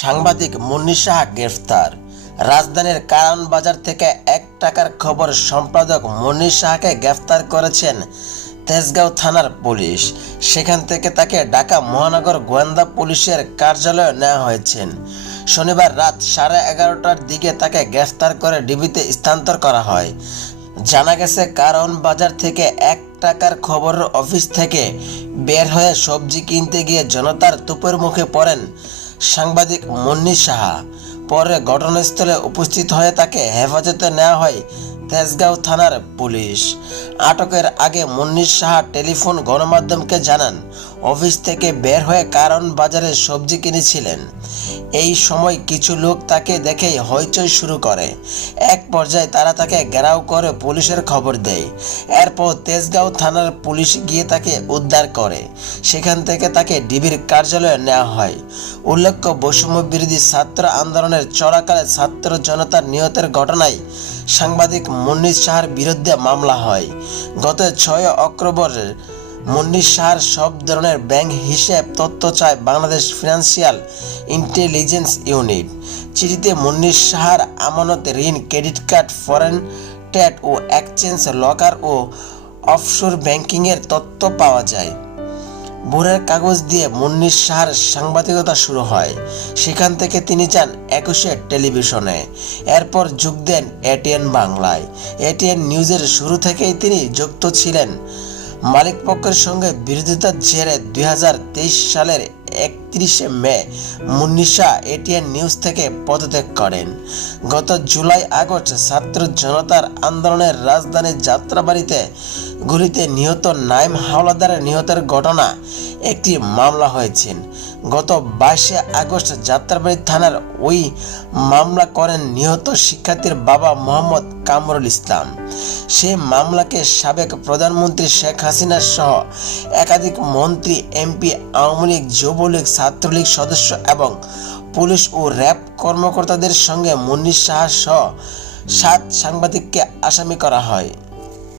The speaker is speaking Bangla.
সাংবাদিক মুন্নি সাহা গ্রেফতার। রাজধানীর কারণ বাজার থেকে এক টাকার খবর সম্পাদক মুন্নি সাহাকে গ্রেফতার করেছেন তেজগাঁও থানার পুলিশ। সেখান থেকে তাকে ঢাকা মহানগর গোয়েন্দা পুলিশের কার্যালয়ে নেওয়া হয়েছেন শনিবার রাত সাড়ে এগারোটার দিকে তাকে গ্রেফতার করে ডিবিতে স্থানান্তর করা হয়। জানা গেছে, কারণ বাজার থেকে এক টাকার খবরের অফিস থেকে বের হয়ে সবজি কিনতে গিয়ে জনতার তুপের মুখে পড়েন সাংবাদিক মুন্নি সাহা। পরে ঘটনাস্থলে উপস্থিত হয়ে তাকে হেফাজতে নেওয়া হয়। তেজগাঁও থানার পুলিশ। আটকের আগে মুন্নির সাহা টেলিফোন গণমাধ্যমকে জানান, অফিস থেকে বের হয়ে কারণ বাজারে সবজি কিনেছিলেন। এই সময় কিছু লোক তাকে দেখেই হইচই শুরু করে। এক পর্যায়ে তারা তাকে ঘেরাও করে পুলিশের খবর দেয়। এরপর তেজগাঁও থানার পুলিশ গিয়ে তাকে উদ্ধার করে। সেখান থেকে তাকে ডিবির কার্যালয়ে নেওয়া হয়। উল্লেখ্য, বৈষম্য বিরোধী ছাত্র আন্দোলনের চলাকালে ছাত্র জনতার নিহতের ঘটনায় সাংবাদিক মুন্নির শাহর বিরুদ্ধে মামলা হয়। গত ছয় অক্টোবর মুন্নির শাহর সব ধরনের ব্যাংক হিসেব তথ্য চায় বাংলাদেশ ফিনান্সিয়াল ইন্টেলিজেন্স ইউনিট। চিঠিতে মুন্নির শাহর আমানত, ঋণ, ক্রেডিট কার্ড, ফরেন ট্যাট ও এক্সচেঞ্জ, লকার ও অফশোর ব্যাংকিংয়ের তথ্য পাওয়া যায়। ভোরের কাগজ দিয়ে মুন্নির শাহর সাংবাদিকতা শুরু হয়। সেখান থেকে তিনি যান একুশে টেলিভিশনে। এরপর যোগ দেন এটিএন বাংলায়। এটিএন নিউজের শুরু থেকেই তিনি যুক্ত ছিলেন। মালিকপক্ষের সঙ্গে বিরোধিতার জেরে দুই হাজার তেইশ সালের একত্রিশে মে মুন্নিশা এটিএন নিউজ থেকে পদত্যাগ করেন। গত জুলাই, আগস্ট ছাত্র জনতার আন্দোলনের রাজধানীর যাত্রাবাড়িতে গুলিতে নিহত নাইম হাওলাদারের নিহতের ঘটনা একটি মামলা হয়েছে। গত বাইশে আগস্ট যাত্রাবাড়ি থানার ওই মামলা করেন নিহত শিক্ষার্থীর বাবা মোহাম্মদ কামরুল ইসলাম। সে মামলাকে সাবেক প্রধানমন্ত্রী শেখ হাসিনা সহ একাধিক মন্ত্রী, এমপি, আওয়ামী লীগ যুবলীগ ছাত্রলীগ সদস্য এবং পুলিশ ও র্যাব কর্মকর্তাদের সঙ্গে মুন্নি সাহা সহ সাত সাংবাদিককে আসামি করা হয়।